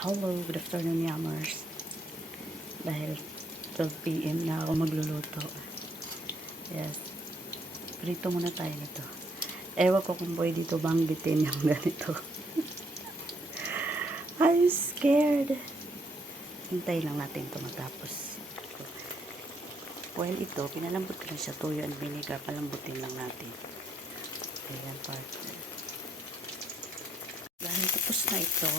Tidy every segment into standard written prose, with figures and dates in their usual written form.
Hello, good afternoon, Yamers. Dahil 12 PM na ako magluluto. Yes. Prito muna tayo nito. Ewan ko kung pwede dito banggitin yung ganito. I'm scared. Hintay lang natin ito matapos. Well, ito, pinalambot ko lang siya. Toyo and vinegar. Palambutin lang natin. Ayan, partner. Dahil tapos na ito,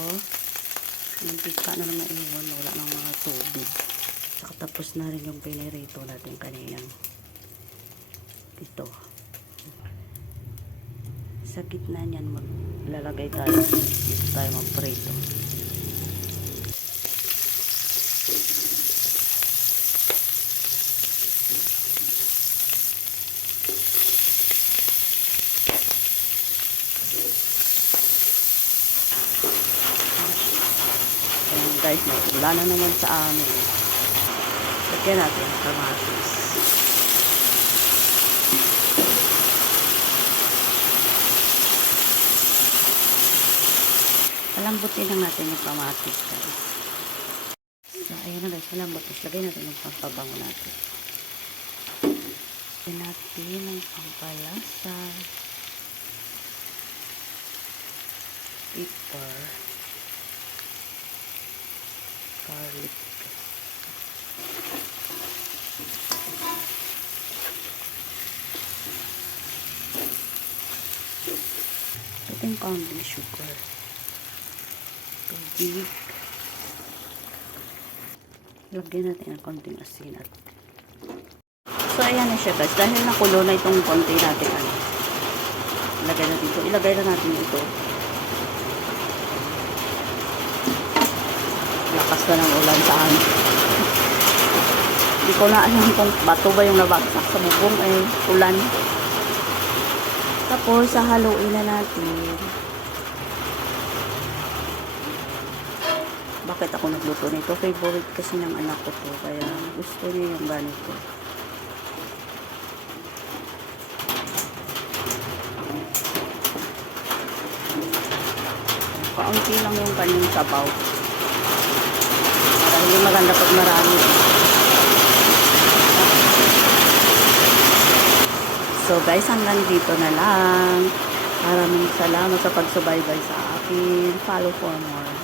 mantika na lang naiwan, wala ng mga tubig. Saka tapos na rin yung pinirito natin kaninang ito. Sa gitna niyan maglalagay tayo. Dito tayo magprito. Ayan guys, may ulan na naman sa amin. Lagyan natin ang kamatis. Palambutin lang natin yung kamatis guys. So, ayan na guys, palambutin. Lagay natin yung pampabango natin. Lagyan natin ang pampalasa. Pepper. Garlic. Ito yung pounding sugar. Tubig. Lagyan natin ng konting asin at so ayan na siya guys, dahil nakulo na itong konti natin ilagay natin ito, ilagay na natin ito. Lakas na ng ulan sa amin. Hindi ko na alam kung bato ba yung nabagsak sa bubong ay ulan. Tapos haluin na natin. Bakit ako nagluto nito? Favorite kasi ng anak ko to. Kaya gusto niya yung ganito. Kaunti lang yung kanyang sabaw. Para hindi maganda pag marami. So guys, hanggang dito na lang. Maraming salamat sa pagsubaybay sa akin. Follow for more.